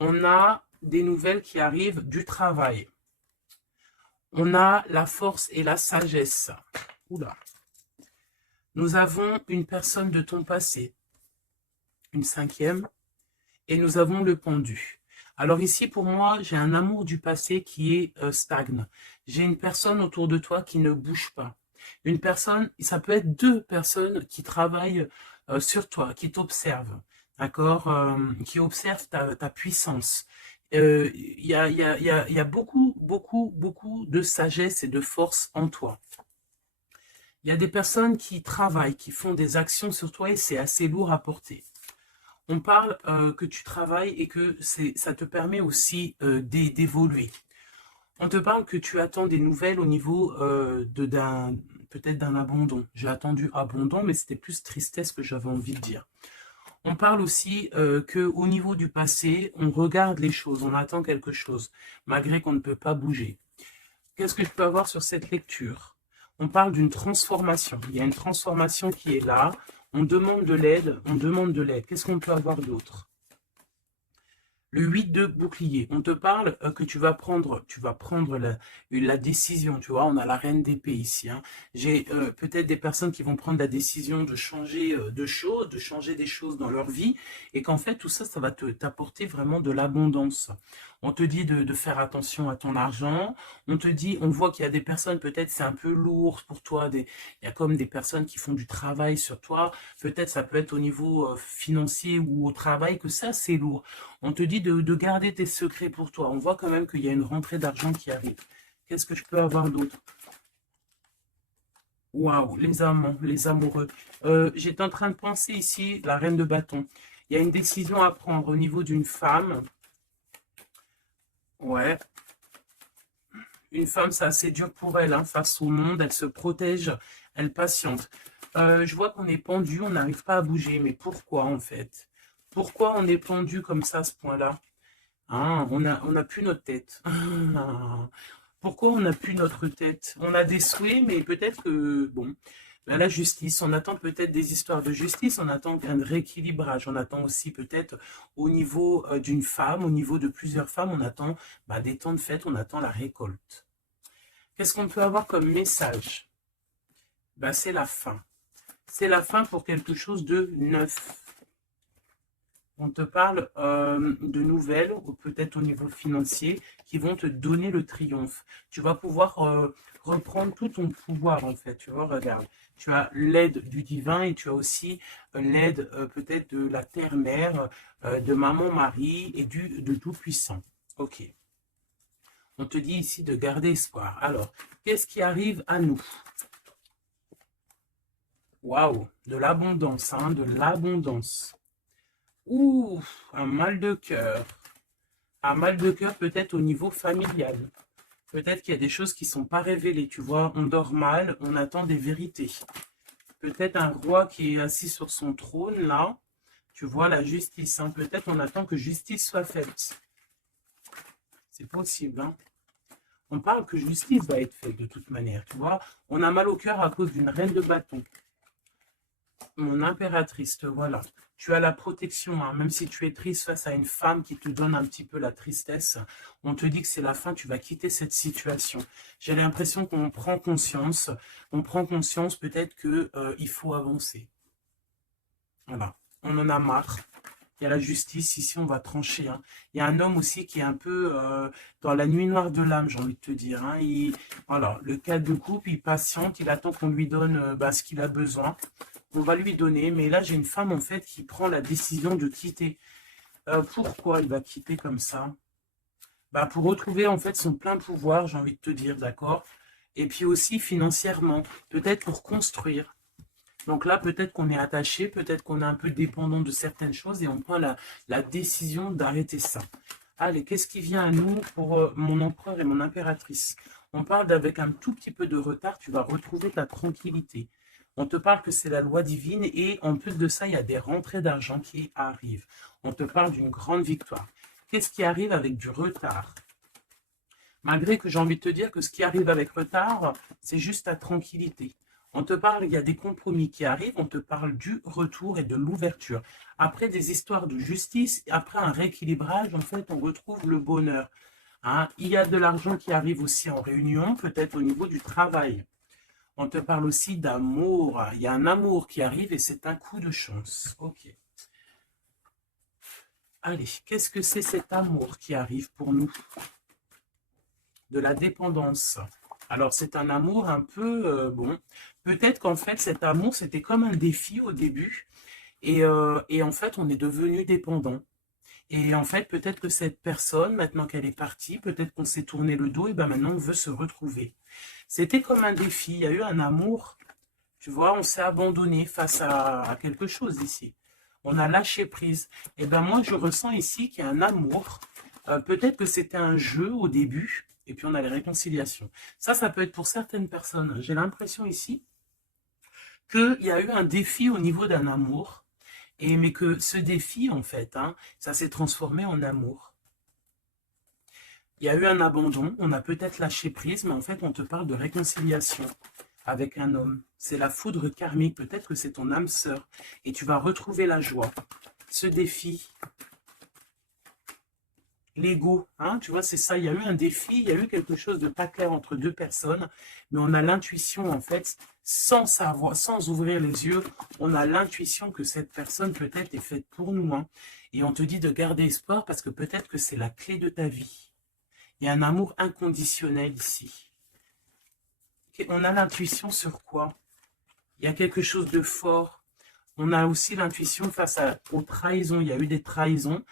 On a des nouvelles qui arrivent du travail. On a la force et la sagesse. Oula. Nous avons une personne de ton passé, une cinquième, et nous avons le pendu. Alors ici, pour moi, j'ai un amour du passé qui est stagne. J'ai une personne autour de toi qui ne bouge pas. Une personne, ça peut être deux personnes qui travaillent sur toi, qui t'observent, d'accord, qui observent ta puissance. Il y a beaucoup, beaucoup, beaucoup de sagesse et de force en toi. Il y a des personnes qui travaillent, qui font des actions sur toi et c'est assez lourd à porter. On parle que tu travailles et que ça te permet aussi d'évoluer. On te parle que tu attends des nouvelles au niveau peut-être d'un abandon. J'ai attendu abandon, mais c'était plus tristesse que j'avais envie de dire. On parle aussi qu'au niveau du passé, on regarde les choses, on attend quelque chose, malgré qu'on ne peut pas bouger. Qu'est-ce que je peux avoir sur cette lecture? On parle d'une transformation. Il y a une transformation qui est là. On demande de l'aide, on demande de l'aide. Qu'est-ce qu'on peut avoir d'autre? Le 8 de bouclier, on te parle que tu vas prendre la décision, tu vois, on a la reine d'épée ici. Hein. J'ai peut-être des personnes qui vont prendre la décision de changer de choses, de changer des choses dans leur vie, et qu'en fait, tout ça, ça va t'apporter vraiment de l'abondance. On te dit de faire attention à ton argent, on te dit, on voit qu'il y a des personnes, peut-être c'est un peu lourd pour toi, il y a comme des personnes qui font du travail sur toi, peut-être ça peut être au niveau financier ou au travail que ça, c'est lourd. On te dit de garder tes secrets pour toi. On voit quand même qu'il y a une rentrée d'argent qui arrive. Qu'est-ce que je peux avoir d'autre? Waouh, les amants, les amoureux. J'étais en train de penser ici, la reine de bâton. Il y a une décision à prendre au niveau d'une femme. Ouais, une femme, c'est assez dur pour elle, hein, face au monde. Elle se protège, elle patiente. Je vois qu'on est pendu, on n'arrive pas à bouger. Mais pourquoi, en fait? Pourquoi on est pendu comme ça à ce point-là? Ah, on a plus notre tête. Ah, pourquoi on n'a plus notre tête? On a des souhaits, mais peut-être que, bon, ben, la justice, on attend peut-être des histoires de justice, on attend un rééquilibrage, on attend aussi peut-être au niveau d'une femme, au niveau de plusieurs femmes, on attend ben, des temps de fête, on attend la récolte. Qu'est-ce qu'on peut avoir comme message? Ben, c'est la fin. C'est la fin pour quelque chose de neuf. On te parle de nouvelles, ou peut-être au niveau financier, qui vont te donner le triomphe. Tu vas pouvoir reprendre tout ton pouvoir, en fait. Tu vois, regarde. Tu as l'aide du divin et tu as aussi l'aide peut-être de la terre-mère, de maman Marie et de Tout-Puissant. Ok. On te dit ici de garder espoir. Alors, qu'est-ce qui arrive à nous? Waouh, de l'abondance, hein, de l'abondance. Ouh, un mal de cœur. Un mal de cœur peut-être au niveau familial. Peut-être qu'il y a des choses qui ne sont pas révélées. Tu vois, on dort mal, on attend des vérités. Peut-être un roi qui est assis sur son trône, là. Tu vois, la justice. Hein. Peut-être on attend que justice soit faite. C'est possible. Hein. On parle que justice va être faite de toute manière. Tu vois, on a mal au cœur à cause d'une reine de bâton. Mon impératrice, te voilà. Tu as la protection, hein, même si tu es triste face à une femme qui te donne un petit peu la tristesse, on te dit que c'est la fin, tu vas quitter cette situation. J'ai l'impression qu'on prend conscience, on prend conscience peut-être qu'il faut avancer. Voilà, on en a marre. Il y a la justice, ici on va trancher. Hein. Il y a un homme aussi qui est un peu dans la nuit noire de l'âme, j'ai envie de te dire. Hein. Voilà, le cas de couple, il patiente, il attend qu'on lui donne ce qu'il a besoin. On va lui donner, mais là j'ai une femme en fait qui prend la décision de quitter. Pourquoi il va quitter comme ça? Bah, pour retrouver en fait son plein pouvoir, j'ai envie de te dire, d'accord? Et puis aussi financièrement, peut-être pour construire. Donc là, peut-être qu'on est attaché, peut-être qu'on est un peu dépendant de certaines choses et on prend la décision d'arrêter ça. Allez, qu'est-ce qui vient à nous pour mon empereur et mon impératrice? On parle d'avec un tout petit peu de retard, tu vas retrouver ta tranquillité. On te parle que c'est la loi divine et en plus de ça, il y a des rentrées d'argent qui arrivent. On te parle d'une grande victoire. Qu'est-ce qui arrive avec du retard? Malgré que j'ai envie de te dire que ce qui arrive avec retard, c'est juste ta tranquillité. On te parle, il y a des compromis qui arrivent, on te parle du retour et de l'ouverture. Après des histoires de justice, après un rééquilibrage, en fait, on retrouve le bonheur. Hein. Il y a de l'argent qui arrive aussi en réunion, peut-être au niveau du travail. On te parle aussi d'amour. Il y a un amour qui arrive et c'est un coup de chance. Ok. Allez, qu'est-ce que c'est cet amour qui arrive pour nous? De la dépendance. Alors, c'est un amour un peu, bon, peut-être qu'en fait, cet amour, c'était comme un défi au début. Et en fait, on est devenu dépendant. Et en fait, peut-être que cette personne, maintenant qu'elle est partie, peut-être qu'on s'est tourné le dos, et ben maintenant, on veut se retrouver. C'était comme un défi. Il y a eu un amour, tu vois, on s'est abandonné face à quelque chose ici. On a lâché prise. Et ben moi, je ressens ici qu'il y a un amour. Peut-être que c'était un jeu au début, et puis on a les réconciliations. Ça peut être pour certaines personnes. J'ai l'impression ici qu'il y a eu un défi au niveau d'un amour, mais que ce défi, en fait, hein, ça s'est transformé en amour. Il y a eu un abandon, on a peut-être lâché prise, mais en fait, on te parle de réconciliation avec un homme. C'est la foudre karmique, peut-être que c'est ton âme sœur, et tu vas retrouver la joie. Ce défi, l'ego, hein, tu vois, c'est ça, il y a eu un défi, il y a eu quelque chose de pas clair entre deux personnes, mais on a l'intuition, en fait, sans savoir, sans ouvrir les yeux, on a l'intuition que cette personne peut-être est faite pour nous, hein, et on te dit de garder espoir parce que peut-être que c'est la clé de ta vie. Il y a un amour inconditionnel ici. On a l'intuition sur quoi? Il y a quelque chose de fort. On a aussi l'intuition face aux trahisons. Il y a eu des trahisons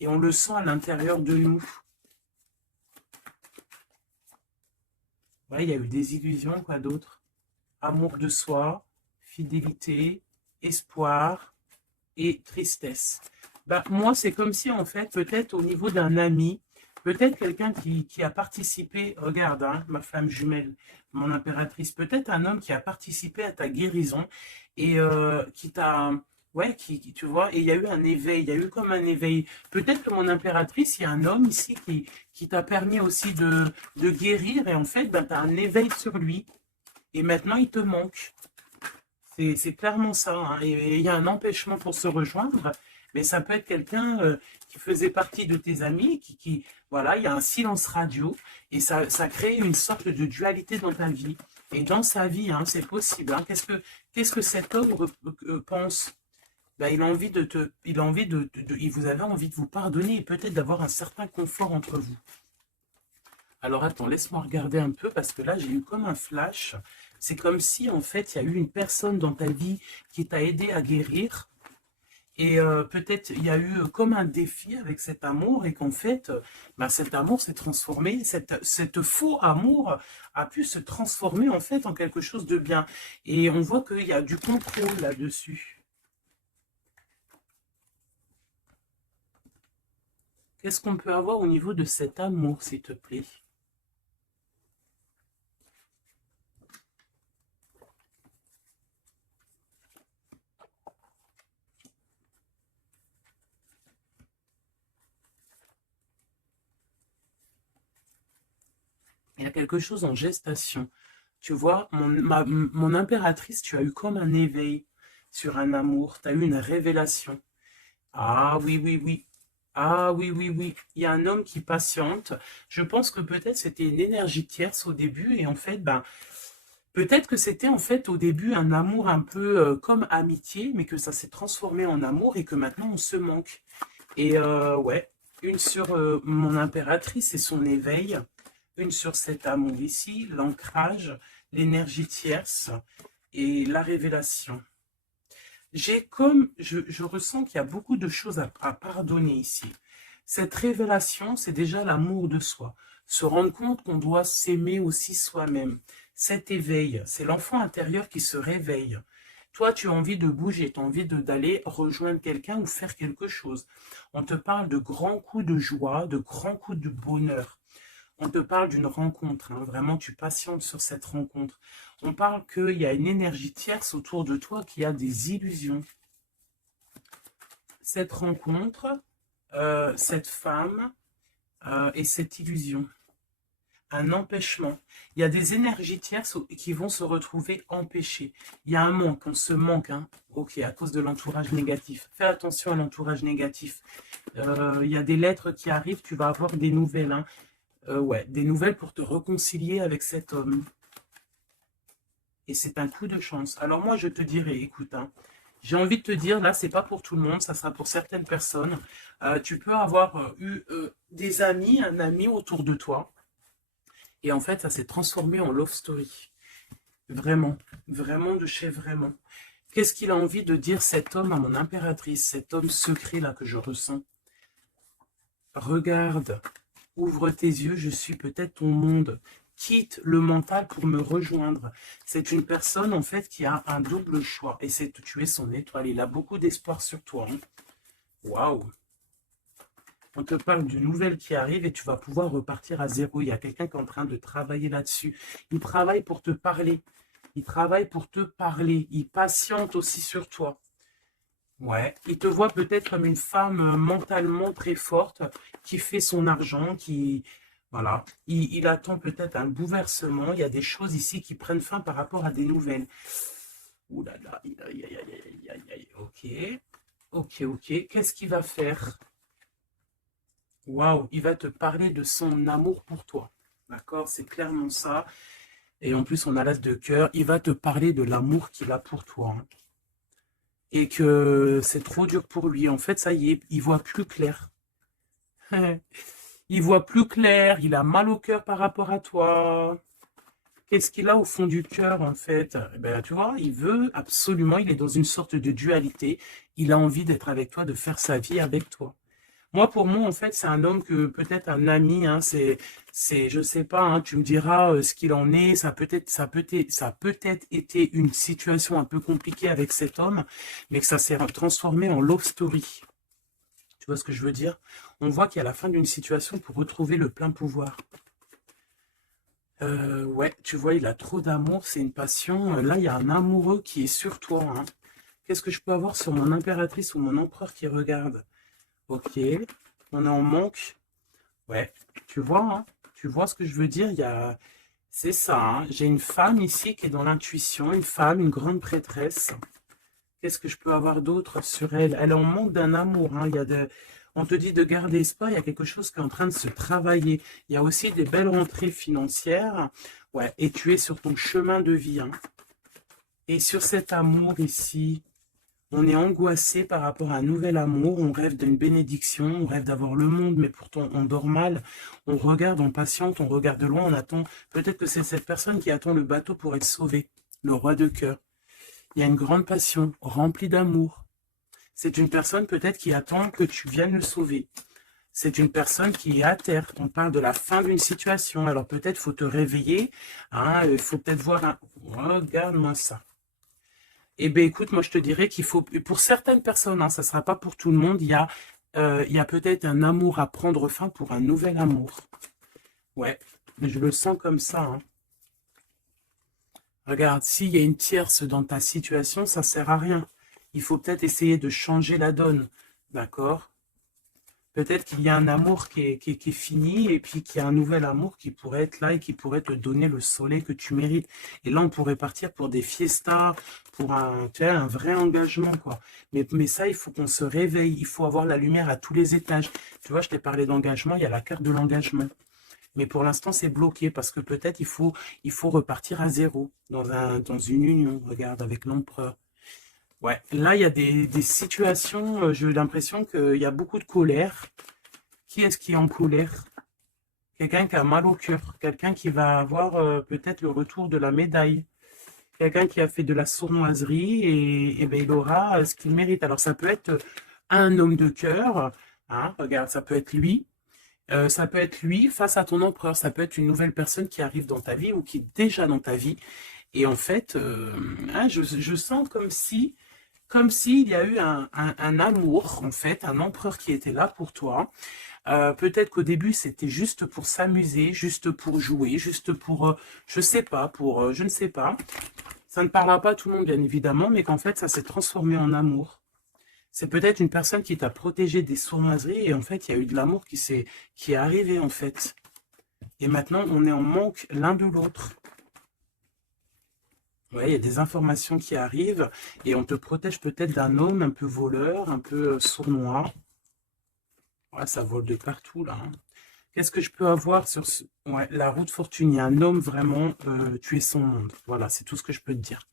et on le sent à l'intérieur de nous. Ouais, il y a eu des illusions, quoi d'autre? Amour de soi, fidélité, espoir et tristesse. Bah, moi, c'est comme si, en fait, peut-être au niveau d'un ami, peut-être quelqu'un qui a participé, regarde, hein, ma flamme jumelle, mon impératrice, peut-être un homme qui a participé à ta guérison et qui t'a, ouais, tu vois, et il y a eu un éveil, il y a eu comme un éveil. Peut-être que mon impératrice, il y a un homme ici qui t'a permis aussi de guérir et en fait, ben, tu as un éveil sur lui et maintenant il te manque. C'est clairement ça. Hein. Et il y a un empêchement pour se rejoindre, mais ça peut être quelqu'un qui faisait partie de tes amis, voilà, il y a un silence radio, et ça crée une sorte de dualité dans ta vie. Et dans sa vie, hein, c'est possible. Hein. Qu'est-ce que cet homme pense? Ben, il a envie vous avez envie de vous pardonner et peut-être d'avoir un certain confort entre vous. Alors attends, laisse-moi regarder un peu parce que là, j'ai eu comme un flash. C'est comme si, en fait, il y a eu une personne dans ta vie qui t'a aidé à guérir. Et peut-être il y a eu comme un défi avec cet amour et qu'en fait, bah, cet amour s'est transformé, cette faux amour a pu se transformer en fait en quelque chose de bien. Et on voit qu'il y a du contrôle là-dessus. Qu'est-ce qu'on peut avoir au niveau de cet amour, s'il te plaît? Il y a quelque chose en gestation. Tu vois, mon impératrice, tu as eu comme un éveil sur un amour, tu as eu une révélation. Ah oui, oui, oui. Ah oui, oui, oui. Il y a un homme qui patiente. Je pense que peut-être c'était une énergie tierce au début et en fait, ben, peut-être que c'était en fait au début un amour un peu comme amitié, mais que ça s'est transformé en amour et que maintenant on se manque. Et ouais, une sur mon impératrice et son éveil, une sur cet amour ici, l'ancrage, l'énergie tierce et la révélation. Je ressens qu'il y a beaucoup de choses à pardonner ici. Cette révélation, c'est déjà l'amour de soi. Se rendre compte qu'on doit s'aimer aussi soi-même. Cet éveil, c'est l'enfant intérieur qui se réveille. Toi, tu as envie de bouger, tu as envie d'aller rejoindre quelqu'un ou faire quelque chose. On te parle de grands coups de joie, de grands coups de bonheur. On te parle d'une rencontre, hein. Vraiment, tu patientes sur cette rencontre. On parle qu'il y a une énergie tierce autour de toi qui a des illusions. Cette rencontre, cette femme et cette illusion. un empêchement. Il y a des énergies tierces qui vont se retrouver empêchées. Il y a un manque, on se manque, hein. Ok, à cause de l'entourage négatif. Fais attention à l'entourage négatif. Il y a des lettres qui arrivent, tu vas avoir des nouvelles, hein. Ouais, des nouvelles pour te réconcilier avec cet homme. Et c'est un coup de chance. Alors moi, je te dirais, écoute, hein, j'ai envie de te dire, là, c'est pas pour tout le monde, ça sera pour certaines personnes. Tu peux avoir eu des amis, un ami autour de toi. Et en fait, ça s'est transformé en love story. Vraiment, vraiment de chez vraiment. Qu'est-ce qu'il a envie de dire cet homme à mon impératrice, cet homme secret là que je ressens? Regarde, ouvre tes yeux, je suis peut-être ton monde. Quitte le mental pour me rejoindre. C'est une personne en fait qui a un double choix. Et c'est de tuer son étoile. Il a beaucoup d'espoir sur toi. Hein. Waouh! On te parle d'une nouvelle qui arrive et tu vas pouvoir repartir à zéro. Il y a quelqu'un qui est en train de travailler là-dessus. Il travaille pour te parler. Il travaille pour te parler. Il patiente aussi sur toi. Ouais. Il te voit peut-être comme une femme mentalement très forte qui fait son argent, qui... Voilà. Il attend peut-être un bouleversement. Il y a des choses ici qui prennent fin par rapport à des nouvelles. Ouh là là. Aïe, aïe, aïe, aïe, aïe, aïe. Ok. Ok, ok. Qu'est-ce qu'il va faire? Waouh, il va te parler de son amour pour toi. D'accord, c'est clairement ça. Et en plus, on a l'as de cœur. Il va te parler de l'amour qu'il a pour toi. Hein. Et que c'est trop dur pour lui. En fait, ça y est, il voit plus clair. Il voit plus clair. Il a mal au cœur par rapport à toi. Qu'est-ce qu'il a au fond du cœur, en fait? Ben, tu vois, il veut absolument, il est dans une sorte de dualité. Il a envie d'être avec toi, de faire sa vie avec toi. Moi, pour moi, en fait, c'est un homme que peut-être un ami, hein, je sais pas, hein, tu me diras ce qu'il en est. Ça a peut-être été une situation un peu compliquée avec cet homme, mais que ça s'est transformé en love story. Tu vois ce que je veux dire? On voit qu'à la fin d'une situation, pour retrouver le plein pouvoir. Ouais, tu vois, il a trop d'amour, c'est une passion. Là, il y a un amoureux qui est sur toi. Hein. Qu'est-ce que je peux avoir sur mon impératrice ou mon empereur qui regarde? Ok, on est en manque. Ouais, tu vois ce que je veux dire, c'est ça, hein. J'ai une femme ici qui est dans l'intuition, une femme, une grande prêtresse. Qu'est-ce que je peux avoir d'autre sur elle? Elle est en manque d'un amour, hein. On te dit de garder espoir, il y a quelque chose qui est en train de se travailler. Il y a aussi des belles rentrées financières. Ouais, et tu es sur ton chemin de vie, hein. Et sur cet amour ici, on est angoissé par rapport à un nouvel amour, on rêve d'une bénédiction, on rêve d'avoir le monde, mais pourtant on dort mal, on regarde, on patiente, on regarde de loin, on attend. Peut-être que c'est cette personne qui attend le bateau pour être sauvée, le roi de cœur. Il y a une grande passion, remplie d'amour. C'est une personne peut-être qui attend que tu viennes le sauver. C'est une personne qui est à terre. On parle de la fin d'une situation. Alors peut-être faut te réveiller. Hein, il faut peut-être voir un... Regarde-moi ça. Eh bien, écoute, moi, je te dirais qu'il faut, pour certaines personnes, hein, ça ne sera pas pour tout le monde, il y a peut-être un amour à prendre fin pour un nouvel amour. Ouais, je le sens comme ça. Hein. Regarde, s'il y a une tierce dans ta situation, ça ne sert à rien. Il faut peut-être essayer de changer la donne, d'accord? Peut-être qu'il y a un amour qui est fini et puis qu'il y a un nouvel amour qui pourrait être là et qui pourrait te donner le soleil que tu mérites. Et là, on pourrait partir pour des fiestas, pour tu vois, un vrai engagement, quoi. Mais ça, il faut qu'on se réveille. Il faut avoir la lumière à tous les étages. Tu vois, je t'ai parlé d'engagement, il y a la carte de l'engagement. Mais pour l'instant, c'est bloqué parce que peut-être il faut repartir à zéro dans une union, regarde, avec l'empereur. Ouais, là, il y a des situations, j'ai l'impression qu'il y a beaucoup de colère. Qui est-ce qui est en colère? Quelqu'un qui a mal au cœur, quelqu'un qui va avoir peut-être le retour de la médaille, quelqu'un qui a fait de la sournoiserie et ben, il aura ce qu'il mérite. Alors, ça peut être un homme de cœur, hein, regarde, ça peut être lui face à ton empereur, ça peut être une nouvelle personne qui arrive dans ta vie ou qui est déjà dans ta vie. Et en fait, hein, je sens comme s'il y a eu un amour, en fait, un empereur qui était là pour toi. Peut-être qu'au début, c'était juste pour s'amuser, juste pour jouer, juste pour, je sais pas, pour, je ne sais pas. Ça ne parlera pas à tout le monde, bien évidemment, mais qu'en fait, ça s'est transformé en amour. C'est peut-être une personne qui t'a protégé des sournoiseries et en fait, il y a eu de l'amour qui est arrivé, en fait. Et maintenant, on est en manque l'un de l'autre. Ouais, il y a des informations qui arrivent et on te protège peut-être d'un homme un peu voleur, un peu sournois. Ouais, ça vole de partout là, hein. Qu'est-ce que je peux avoir sur ce... Ouais, la roue de fortune, il y a un homme vraiment, tu es son monde. Voilà, c'est tout ce que je peux te dire.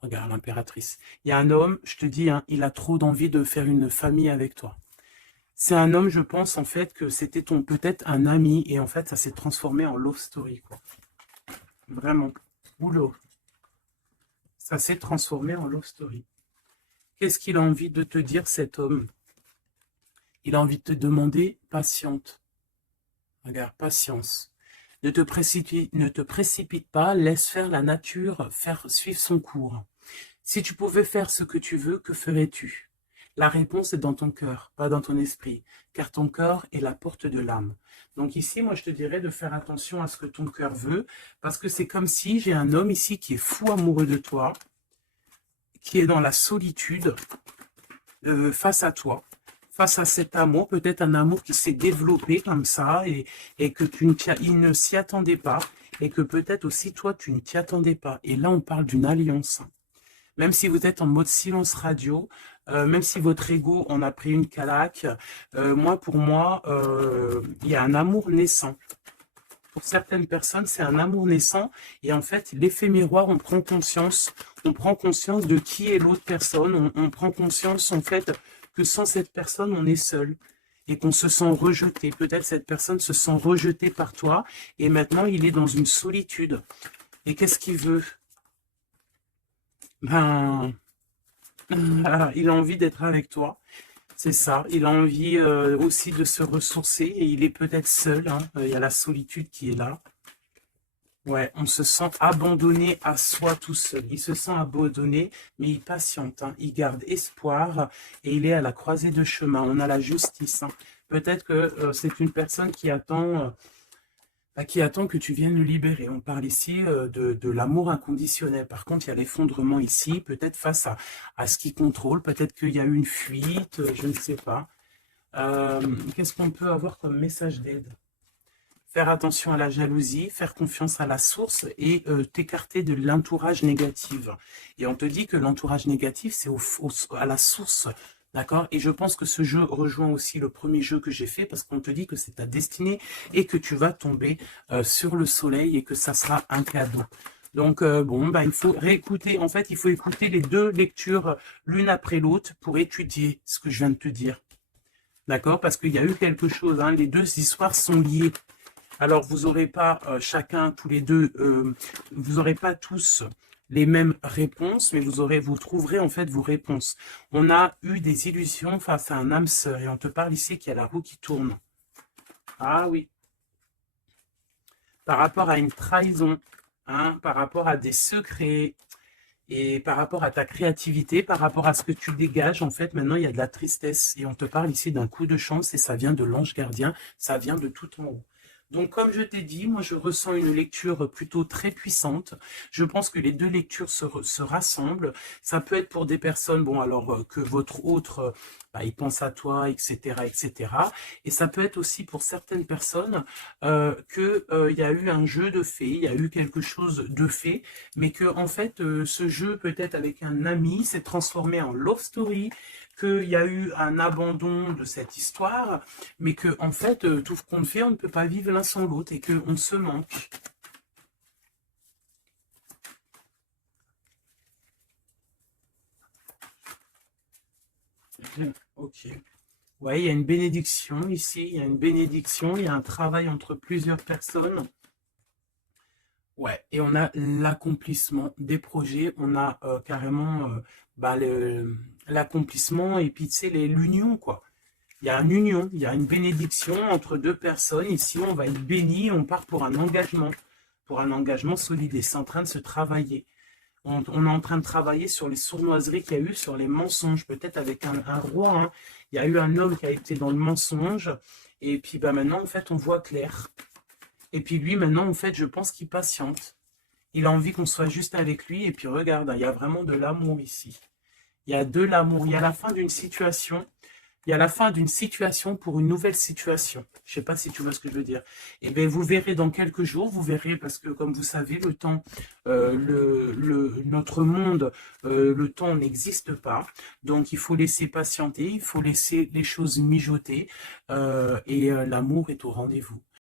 Regarde, l'impératrice. Il y a un homme, je te dis, hein, il a trop d'envie de faire une famille avec toi. C'est un homme, je pense, en fait, que c'était ton peut-être un ami, et en fait, ça s'est transformé en love story, quoi. Vraiment. Oula. Ça s'est transformé en love story. Qu'est-ce qu'il a envie de te dire, cet homme? Il a envie de te demander patiente. Regarde, patience. Ne te précipite pas, laisse faire la nature, faire suivre son cours. Si tu pouvais faire ce que tu veux, que ferais-tu? La réponse est dans ton cœur, pas dans ton esprit, car ton cœur est la porte de l'âme. Donc ici, moi, je te dirais de faire attention à ce que ton cœur veut, parce que c'est comme si j'ai un homme ici qui est fou amoureux de toi, qui est dans la solitude face à toi, face à cet amour, peut-être un amour qui s'est développé comme ça, et que il ne s'y attendait pas, et que peut-être aussi toi, tu ne t'y attendais pas. Et là, on parle d'une alliance. Même si vous êtes en mode silence radio, même si votre ego en a pris une calaque, pour moi, il y a un amour naissant. Pour certaines personnes, c'est un amour naissant. Et en fait, l'effet miroir, on prend conscience de qui est l'autre personne. On prend conscience, en fait, que sans cette personne, on est seul. Et qu'on se sent rejeté. Peut-être cette personne se sent rejetée par toi. Et maintenant, il est dans une solitude. Et qu'est-ce qu'il veut? Ben, il a envie d'être avec toi, c'est ça. Il a envie aussi de se ressourcer et il est peut-être seul, hein. Il y a la solitude qui est là. Ouais, on se sent abandonné à soi tout seul. Il se sent abandonné, mais il patiente, hein. Il garde espoir et il est à la croisée de chemin. On a la justice, hein. Peut-être que c'est une personne qui attend que tu viennes le libérer. On parle ici de l'amour inconditionnel. Par contre, il y a l'effondrement ici, peut-être face à ce qui contrôle. Peut-être qu'il y a eu une fuite, je ne sais pas. Qu'est-ce qu'on peut avoir comme message d'aide? Faire attention à la jalousie, faire confiance à la source et t'écarter de l'entourage négatif. Et on te dit que l'entourage négatif, c'est à la source. D'accord? Et je pense que ce jeu rejoint aussi le premier jeu que j'ai fait parce qu'on te dit que c'est ta destinée et que tu vas tomber sur le soleil et que ça sera un cadeau. Donc, il faut réécouter. En fait, il faut écouter les deux lectures l'une après l'autre pour étudier ce que je viens de te dire. D'accord? Parce qu'il y a eu quelque chose, hein. Les deux histoires sont liées. Alors, vous n'aurez pas chacun, tous les deux, vous n'aurez pas tous les mêmes réponses, mais vous trouverez en fait vos réponses. On a eu des illusions face à un âme sœur, et on te parle ici qu'il y a la roue qui tourne. Ah oui. Par rapport à une trahison, hein, par rapport à des secrets, et par rapport à ta créativité, par rapport à ce que tu dégages, en fait, maintenant, il y a de la tristesse. Et on te parle ici d'un coup de chance, et ça vient de l'ange gardien, ça vient de tout en haut. Donc, comme je t'ai dit, moi, je ressens une lecture plutôt très puissante. Je pense que les deux lectures se rassemblent. Ça peut être pour des personnes, bon, alors que votre autre, il pense à toi, etc., etc. Et ça peut être aussi pour certaines personnes il y a eu un jeu de fait, il y a eu quelque chose de fait, mais que, en fait, ce jeu, peut-être avec un ami, s'est transformé en love story, qu'il y a eu un abandon de cette histoire, mais que en fait, tout ce qu'on fait, on ne peut pas vivre l'un sans l'autre et qu'on se manque. Ok. Ouais, il y a une bénédiction ici, il y a une bénédiction, il y a un travail entre plusieurs personnes. Ouais, et on a l'accomplissement des projets, on a carrément l'accomplissement et puis tu sais, l'union, quoi. Il y a une union, il y a une bénédiction entre deux personnes. Ici, on va être béni, on part pour un engagement solide. Et c'est en train de se travailler. On est en train de travailler sur les sournoiseries qu'il y a eu, sur les mensonges, peut-être avec un roi, hein. Il y a eu un homme qui a été dans le mensonge. Et puis maintenant, en fait, on voit clair. Et puis lui, maintenant, en fait, je pense qu'il patiente. Il a envie qu'on soit juste avec lui. Et puis regarde, il y a vraiment de l'amour ici. Il y a de l'amour. Il y a la fin d'une situation. Il y a la fin d'une situation pour une nouvelle situation. Je ne sais pas si tu vois ce que je veux dire. Et bien, vous verrez dans quelques jours, vous verrez, parce que comme vous savez, le temps, notre monde, le temps n'existe pas. Donc, il faut laisser patienter, il faut laisser les choses mijoter, et l'amour est au rendez-vous.